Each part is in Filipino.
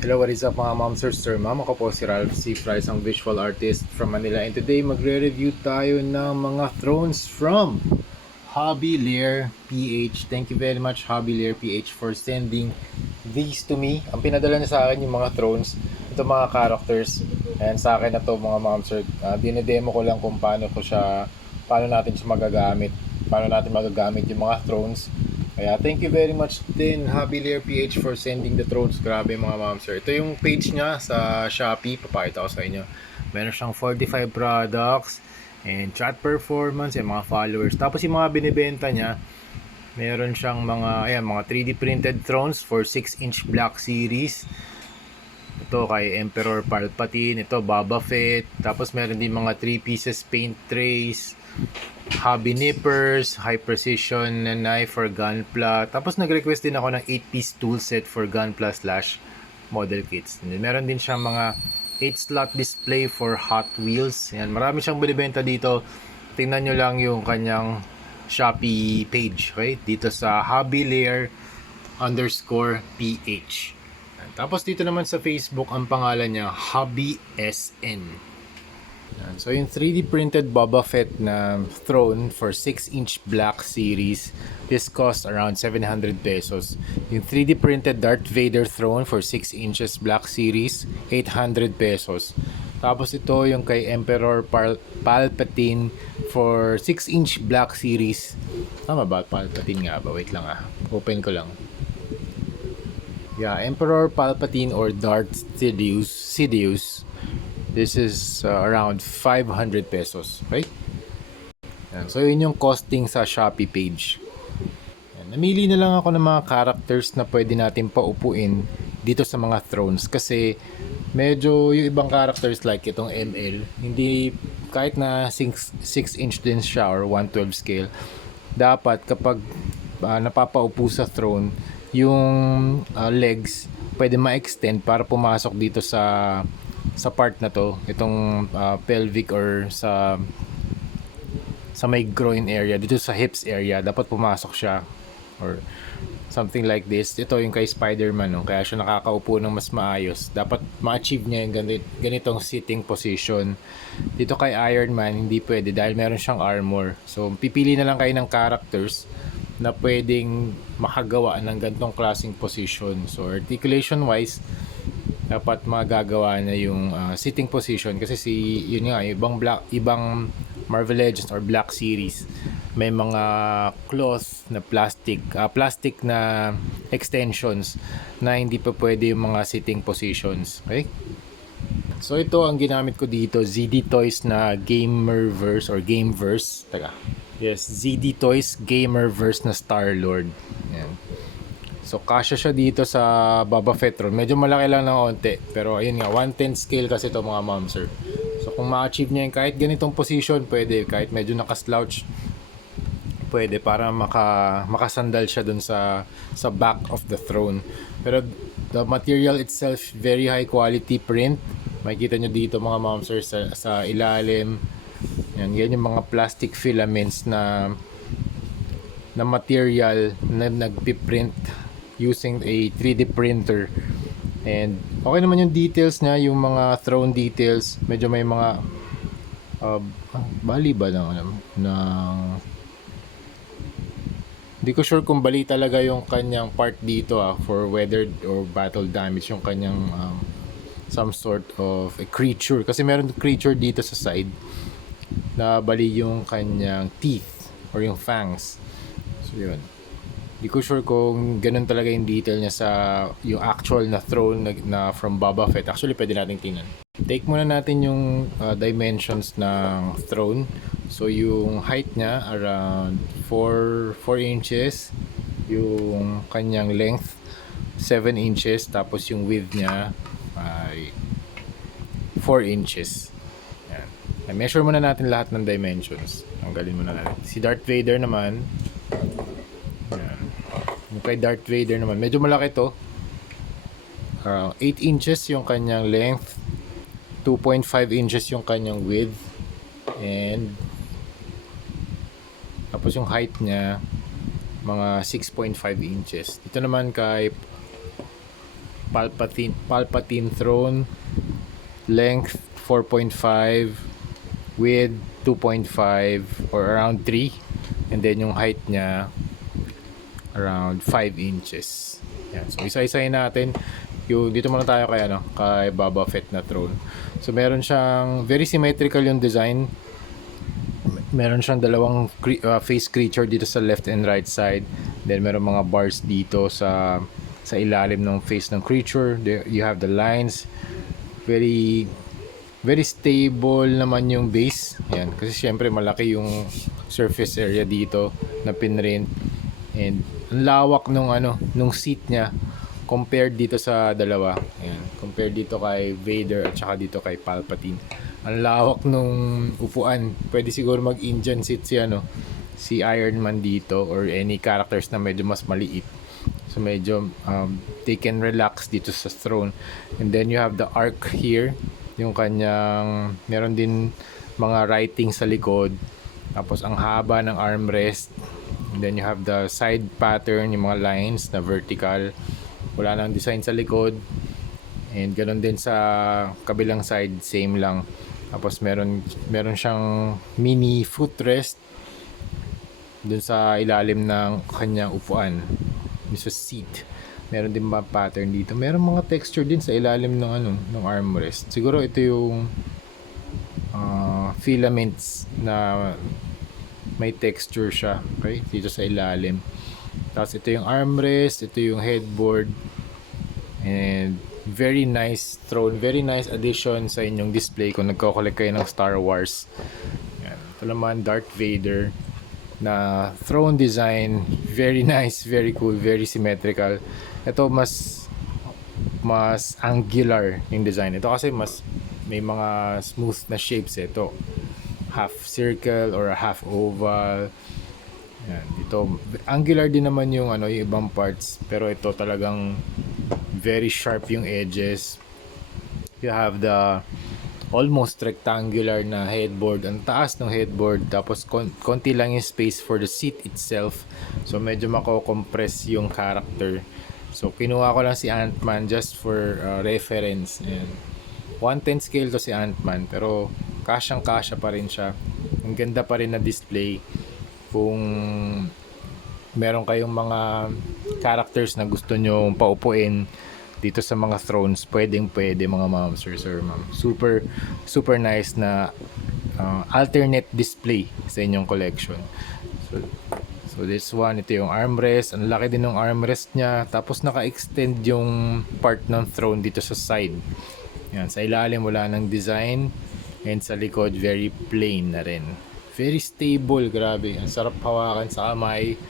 Hello, what is up mga momsters, sir ma'am? Ako po si Ralph C. Fry, isang visual artist from Manila. And today, magre-review tayo ng mga thrones from Hobby Lair PH. Thank you very much, Hobby Lair PH, for sending these to me. Ang pinadala niya sa akin yung mga thrones, ito mga characters. And sa akin na to mga momsters, dinedemo ko lang kung paano natin siya magagamit. Paano natin magagamit yung mga thrones. Kaya thank you very much din Hobby Lair PH for sending the thrones. Grabe mga momster. Ito yung page niya sa Shopee. Papakita ko sa inyo. Meron siyang 45 products and chat performance and mga followers. Tapos yung mga binibenta niya, meron siyang mga 3D printed thrones for 6-inch Black Series. Ito kay Emperor Palpatine, ito Boba Fett. Tapos meron din mga 3 pieces paint trays, hobby nippers, high precision na knife for gunpla. Tapos nag-request din ako ng 8-piece tool set for gunpla / model kits. And then, meron din siyang mga 8-slot display for Hot Wheels. Yan, marami siyang binibenta dito. Tingnan nyo lang yung kanyang Shopee page, okay? Dito sa hobbylair_ph. Tapos dito naman sa Facebook, ang pangalan niya Hobby SN. So yung 3D printed Boba Fett na throne for 6-inch Black Series, this cost around 700 pesos. Yung 3D printed Darth Vader throne for 6 inches Black Series, 800 pesos. Tapos ito yung kay Emperor Palpatine for 6-inch Black Series. Tama ba? Palpatine nga ba? Wait lang Open ko lang. Yeah, Emperor Palpatine or Darth Sidious. This is around 500 pesos, right? Yan. So yun yung costing sa Shopee page. Yan. Namili na lang ako ng mga characters na pwede natin paupuin dito sa mga thrones kasi medyo yung ibang characters like itong ML, hindi kahit na 6-inch din siya or 1/12 scale, dapat kapag napapaupo sa throne, yung legs pwede ma-extend para pumasok dito sa part na to, itong pelvic or sa may groin area, dito sa hips area, dapat pumasok siya or something like this. Ito yung kay Spider-Man, no? Kaya siya nakakaupo ng mas maayos. Dapat ma-achieve niya yung ganitong sitting position. Dito kay Iron Man, hindi pwede dahil meron siyang armor. So, pipili na lang kayo ng characters na pwedeng makagawa ng ganitong klaseng position. So, articulation wise, dapat magagawa na yung sitting position kasi yun nga, ibang Marvel Legends or Black Series, may mga cloth na plastic na extensions na hindi pa pwede yung mga sitting positions. Okay? So ito ang ginamit ko dito, ZD Toys na Gamerverse or Gameverse. Yes, ZD Toys Gamerverse na Star-Lord. Yan. So kasya siya dito sa Boba Fett throne. Medyo malaki lang ng onte, pero ayun nga, 1/10 scale kasi ito mga momser. So kung ma-achieve niya yung kahit ganitong position, pwede, kahit medyo naka-slouch, pwede para makasandal siya dun sa back of the throne. Pero the material itself, very high quality print. Makikita nyo dito mga momser sa ilalim. Yan yung mga plastic filaments na material na nagpiprint using a 3D printer. And okay naman yung details niya, yung mga throne details. Medyo may mga bali ba ng hindi ko sure kung bali talaga yung kanyang part dito for weather or battle damage, yung kanyang some sort of a creature, kasi meron creature dito sa side na bali yung kanyang teeth or yung fangs. So yun, di ko sure kung ganun talaga yung detail niya sa yung actual na throne na from Boba Fett. Actually pwede natin tingnan. Take muna natin yung dimensions ng throne. So yung height niya around 4 inches, yung kanyang length 7 inches, tapos yung width niya ay 4 inches. Yan. I-measure muna natin lahat ng dimensions. Tanggalin muna natin. Si Darth Vader naman, yan. Yung kay Darth Vader naman, medyo malaki to. 8 inches yung kanyang length, 2.5 inches yung kanyang width, and tapos yung height niya mga 6.5 inches. Dito naman kay Palpatine throne, length 4.5, width 2.5 or around 3, and then yung height niya around 5 inches. Yan. So isa-isahin natin. Yung dito muna tayo kay Boba Fett na throne. So meron siyang very symmetrical yung design. Meron siyang dalawang face creature dito sa left and right side. Then meron mga bars dito sa ilalim ng face ng creature. There you have the lines. Very very stable naman yung base. Yan, kasi syempre malaki yung surface area dito na pinrint. And ang lawak nung seat niya compared dito sa dalawa. Ayan, compared dito kay Vader at saka dito kay Palpatine. Ang lawak nung upuan. Pwede siguro mag-Indian seat si Iron Man dito or any characters na medyo mas maliit. So medyo they can relax dito sa throne. And then you have the arc here. Yung kanyang meron din mga writing sa likod. Tapos ang haba ng armrest. And then you have the side pattern, yung mga lines na vertical. Wala nang design sa likod. And ganoon din sa kabilang side, same lang. Tapos meron siyang mini footrest dun sa ilalim ng kanyang upuan. Dun sa seat. Meron din ba pattern dito. Meron mga texture din sa ilalim ng armrest. Siguro ito yung filaments na may texture siya, okay? Dito sa ilalim. Tapos ito yung armrest, ito yung headboard. And very nice throne, very nice addition sa inyong display kung nagko-collect kayo ng Star Wars. Yan. Ito naman Darth Vader na throne design, very nice, very cool, very symmetrical. Ito mas angular yung design. Ito kasi mas may mga smooth na shapes. Ito half circle or a half oval. Yan, dito angular din naman yung yung ibang parts, pero ito talagang very sharp yung edges. You have the almost rectangular na headboard. Ang taas ng headboard, tapos konti lang yung space for the seat itself. So medyo mako-compress yung character. So kinuha ko lang si Ant-Man just for reference. And 1/10 scale to si Ant-Man, pero kasyang-kasya pa rin siya. Ang ganda pa rin na display. Kung meron kayong mga characters na gusto nyo paupuin dito sa mga thrones, pwede mga ma'am, sir ma'am. Super nice na alternate display sa inyong collection. So this one, ito yung armrest. Ang laki din ng armrest niya. Tapos naka-extend yung part ng throne dito sa side. Yan, sa ilalim wala ng design. And sa likod, very plain na rin. Very stable, grabe. Ang sarap hawakan sa kamay.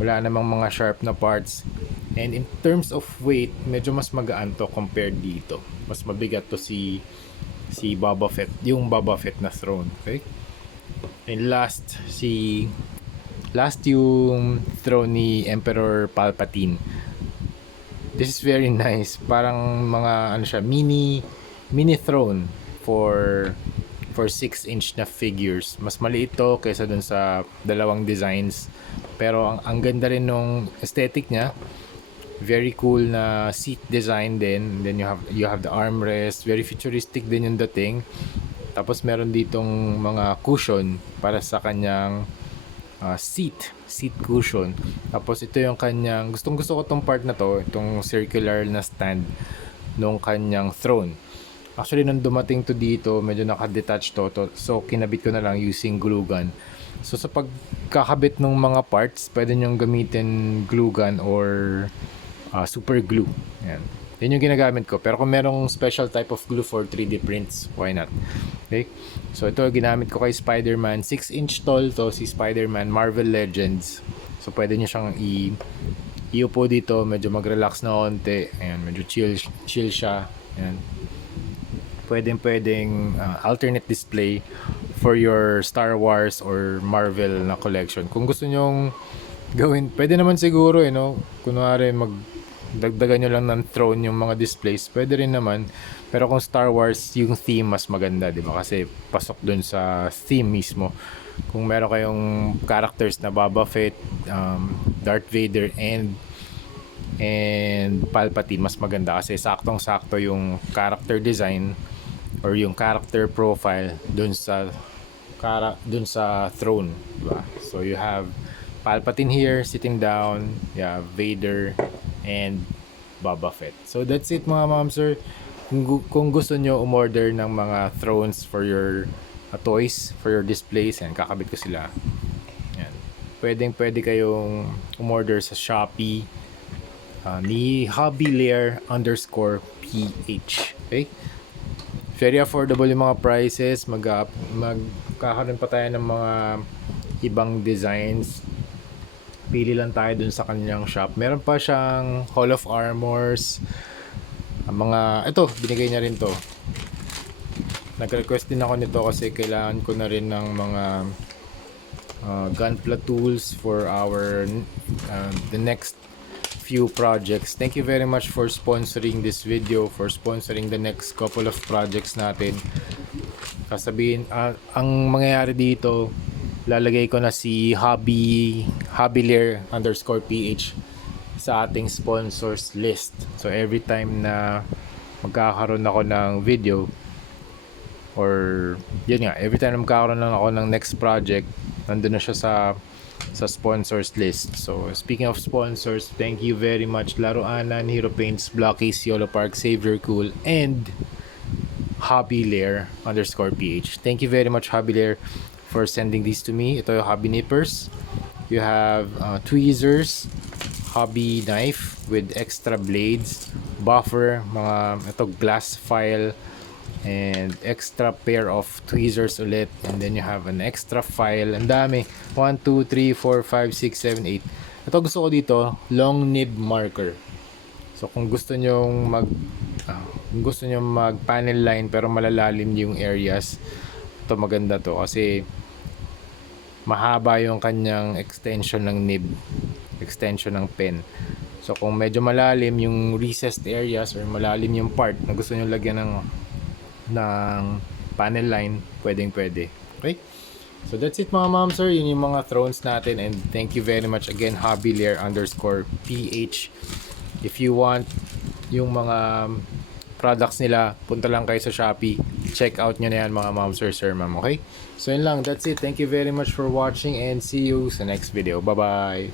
Wala namang mga sharp na parts. And in terms of weight, medyo mas magaan to compared dito. Mas mabigat to si Boba Fett, yung Boba Fett na throne, okay? And last yung throne ni Emperor Palpatine. This is very nice. Parang mga mini throne for 6-inch na figures. Mas maliit to kaysa dun sa dalawang designs. Pero ang ganda rin nung aesthetic niya. Very cool na seat design din. Then you have the armrest. Very futuristic din yung dating. Tapos meron ditong mga cushion para sa kanyang seat cushion. Tapos ito yung kanyang, gustong gusto ko tong part na to, itong circular na stand nung kanyang throne. Actually nung dumating to dito, medyo naka-detach to, so kinabit ko na lang using glue gun. So sa pagkakabit ng mga parts, pwede nyong gamitin glue gun or super glue. Yan. Yan yung ginagamit ko. Pero kung merong special type of glue for 3D prints, why not? Okay? So ito ginamit ko kay Spider-Man. 6-inch tall to si Spider-Man Marvel Legends. So pwede nyo siyang iupo dito, medyo mag-relax na konti. Ayan, medyo chill siya. Ayan. Pwedeng alternate display for your Star Wars or Marvel na collection. Kung gusto nyong gawin, pwede naman siguro kunwari dagdagan nyo lang ng throne yung mga displays, pwede rin naman. Pero kung Star Wars yung theme, mas maganda, di ba? Kasi pasok dun sa theme mismo. Kung meron kayong characters na Boba Fett, Darth Vader, and and Palpatine mas maganda kasi saktong-sakto yung character design or yung character profile dun sa throne, diba? So you have Palpatine here sitting down, you have Vader and Boba Fett. So that's it mga ma'am sir. Kung gusto nyo umorder ng mga thrones for your toys, for your displays, and kakabit ko sila. Yan. Pwede kayong umorder sa Shopee ni hobbylair_ph. Okay? Very affordable yung mga prices. Magkakaroon pa tayo ng mga ibang designs. Pili lang tayo dun sa kanyang shop. Meron pa siyang Hall of Armors. Ito, binigay niya rin to. Nag-request din ako nito kasi kailangan ko na rin ng mga gunpla tools for the next few projects. Thank you very much for sponsoring this video, for sponsoring the next couple of projects natin. Kasabihin, ang mangyayari dito, lalagay ko na si hobbylair_ph sa ating sponsors list. So every time na magkakaroon ako ng video, or yun nga, every time na magkakaroon lang ako ng next project, nandun na siya sa sponsors list. So speaking of sponsors, thank you very much Laruanan, Hero Paints, Blockies, Yolo Park, Savior Cool, and hobbylair_ph. Thank you very much Hobbylair for sending these to me. Ito yung hobby nippers. You have tweezers, hobby knife with extra blades, buffer, ito glass file, and extra pair of tweezers ulit, and then you have an extra file. Ang dami, 1, 2, 3, 4, 5, 6, 7, 8. Ito gusto ko dito, long nib marker. So kung gusto nyo mag panel line pero malalalim yung areas, ito maganda to kasi mahaba yung kanyang extension ng nib, extension ng pen. So kung medyo malalim yung recessed areas or malalim yung part na gusto nyo lagyan ng panel line, pwede. Okay? So that's it mga ma'am sir, yun yung mga thrones natin, and thank you very much again hobbylair_ph. If you want yung mga products nila, punta lang kayo sa Shopee, check out nyo na yan mga ma'am sir ma'am. Okay? So yun lang, that's it. Thank you very much for watching and see you sa next video. Bye bye.